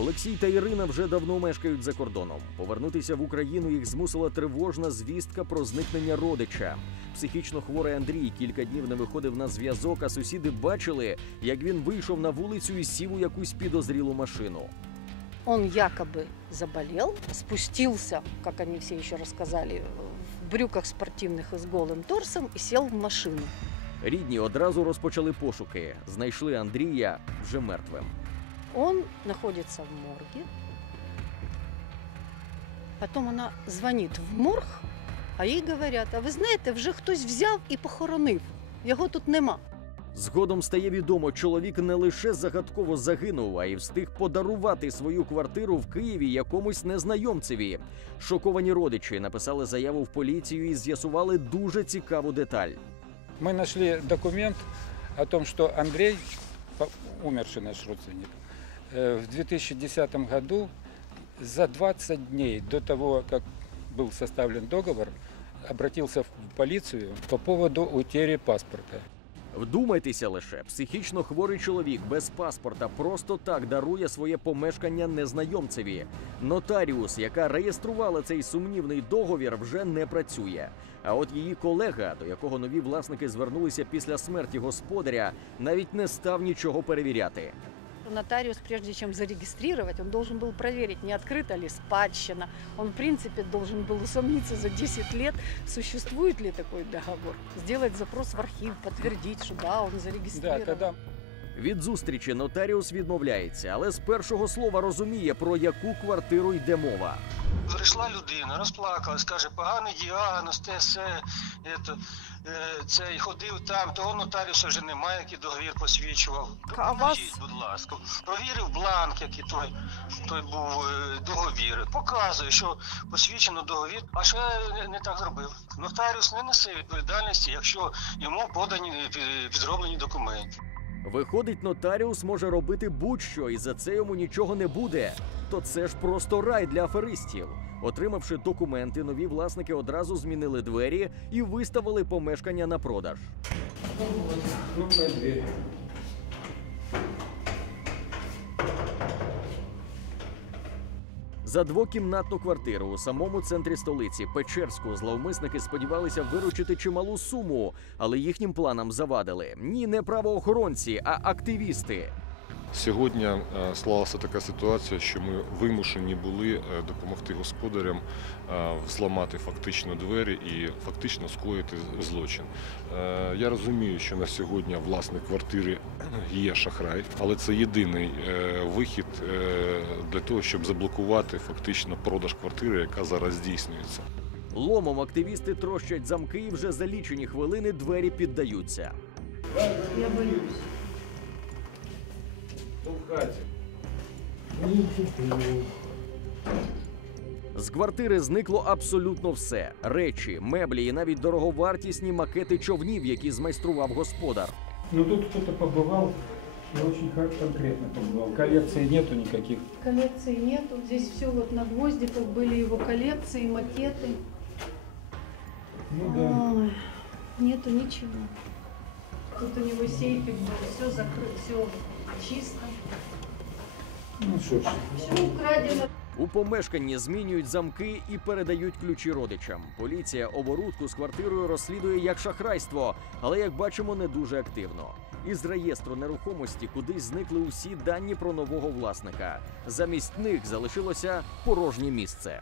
Олексій та Ірина вже давно мешкають за кордоном. Повернутися в Україну їх змусила тривожна звістка про зникнення родича. Психічно хворий Андрій кілька днів не виходив на зв'язок, а сусіди бачили, як він вийшов на вулицю і сів у якусь підозрілу машину. Он якобы заболел, спустился, как они все еще рассказали, в брюках спортивных и с голым торсом и сел в машину. Рідні одразу розпочали пошуки. Знайшли Андрія вже мертвим. Он находится в морге. Потом она звонит в морг, а їй говорять, а ви знаєте, вже хтось взяв і похоронив. Його тут нема. Згодом стає відомо, чоловік не лише загадково загинув, а й встиг подарувати свою квартиру в Києві якомусь незнайомцеві. Шоковані родичі написали заяву в поліцію і з'ясували дуже цікаву деталь. Мы нашли документ о том, что Андрей, по- умерший наш родственник, в 2010 году за 20 дней до того, как был составлен договор, обратился в полицию по поводу утери паспорта. Вдумайтеся лише, психічно хворий чоловік без паспорта просто так дарує своє помешкання незнайомцеві. Нотаріус, яка реєструвала цей сумнівний договір, вже не працює. А от її колега, до якого нові власники звернулися після смерті господаря, навіть не став нічого перевіряти Нотариус, прежде чем зарегистрировать, он должен был проверить, не открыта ли спадщина. Он, в принципе, должен был усомниться за 10 лет, существует ли такой договор. Сделать запрос в архив, подтвердить, что да, он Да, зарегистрирован. тогда Від зустрічі нотаріус відмовляється, але з першого слова розуміє, про яку квартиру йде мова. Прийшла людина, розплакалась, каже, поганий діагноз, те все, ето, е, цей ходив там, того нотаріуса вже немає, який договір посвідчував. А Допоможіть, будь ласка. Провірив бланк, який той, той був е, договір. Показує, що посвідчено договір, а ще не, не так зробив. Нотаріус не несе відповідальності, якщо йому подані е, підроблені документи. Виходить, нотаріус може робити будь-що, і за це йому нічого не буде. То це ж просто рай для аферистів. Отримавши документи, нові власники одразу змінили двері і виставили помешкання на продаж. За двокімнатну квартиру у самому центрі столиці Печерську зловмисники сподівалися виручити чималу суму, але їхнім планам завадили ні не правоохоронці, а активісти. Сьогодні е, склалася така ситуація, що ми вимушені були е, допомогти господарям е, зламати фактично двері і фактично скоїти злочин. Я розумію, що на сьогодні власник квартири є шахрай, але це єдиний вихід для того, щоб заблокувати фактично продаж квартири, яка зараз здійснюється. Ломом активісти трощать замки і вже за лічені хвилини двері піддаються. Я боюсь З квартири зникло абсолютно все: речі, меблі і навіть дороговартісні макети човнів, які змайстрував господар. Ну тут кто-то побывал и очень хо- конкретно побывал. Коллекции нету никаких. Коллекции нету. Здесь все вот на гвоздиках были его коллекции, макеты. Ну Ой, нету ничего. Тут у него сейфик был, все закрыто, все чисто. Ну. У помешканні змінюють замки і передають ключі родичам. Поліція оборудку з квартирою розслідує як шахрайство, але як бачимо, не дуже активно. Із реєстру нерухомості кудись зникли усі дані про нового власника. Замість них залишилося порожнє місце.